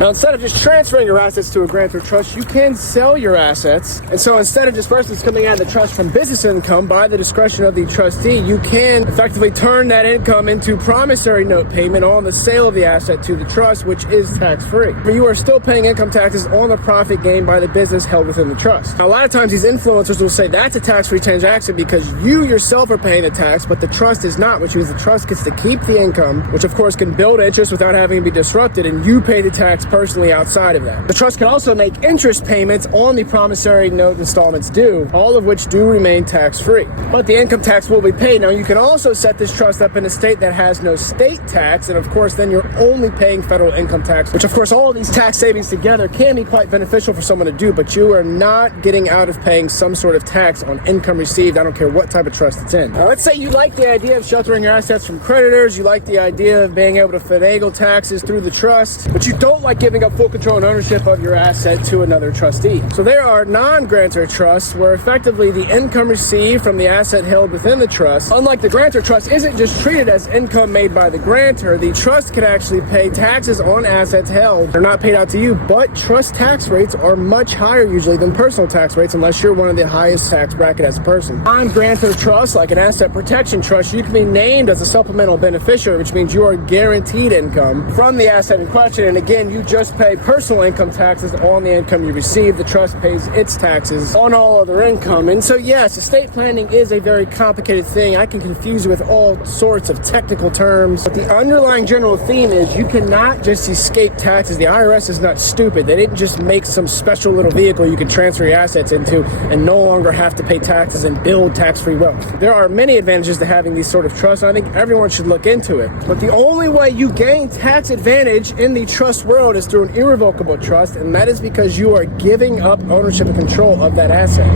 Now, instead of just transferring your assets to a grantor trust, you can sell your assets. And so instead of disbursements coming out of the trust from business income by the discretion of the trustee, you can effectively turn that income into promissory note payment on the sale of the asset to the trust, which is tax-free. But you are still paying income taxes on the profit gained by the business held within the trust. Now, a lot of times these influencers will say that's a tax-free transaction because you yourself are paying the tax, but the trust is not, which means the trust gets to keep the income, which of course can build interest without having to be disrupted, and you pay the tax personally outside of that. The trust can also make interest payments on the promissory note installments due, all of which do remain tax-free. But the income tax will be paid. Now, you can also set this trust up in a state that has no state tax, and of course then you're only paying federal income tax, which of course all of these tax savings together can be quite beneficial for someone to do, but you are not getting out of paying some sort of tax on income received. I don't care what type of trust it's in. Now, let's say you like the idea of sheltering your assets from creditors, you like the idea of being able to finagle taxes through the trust, but you don't like giving up full control and ownership of your asset to another trustee. So there are non-grantor trusts where effectively the income received from the asset held within the trust, unlike the grantor trust, isn't just treated as income made by the grantor. The trust can actually pay taxes on assets held. They're not paid out to you, but trust tax rates are much higher usually than personal tax rates unless you're one of the highest tax bracket as a person. Non-grantor trusts, like an asset protection trust, you can be named as a supplemental beneficiary, which means you are guaranteed income from the asset in question. And again, you just pay personal income taxes on the income you receive. The trust pays its taxes on all other income. And so yes, estate planning is a very complicated thing. I can confuse you with all sorts of technical terms, but the underlying general theme is you cannot just escape taxes. The IRS is not stupid. They didn't just make some special little vehicle you can transfer your assets into and no longer have to pay taxes and build tax-free wealth. There are many advantages to having these sort of trusts, and I think everyone should look into it. But the only way you gain tax advantage in the trust world is through an irrevocable trust, and that is because you are giving up ownership and control of that asset.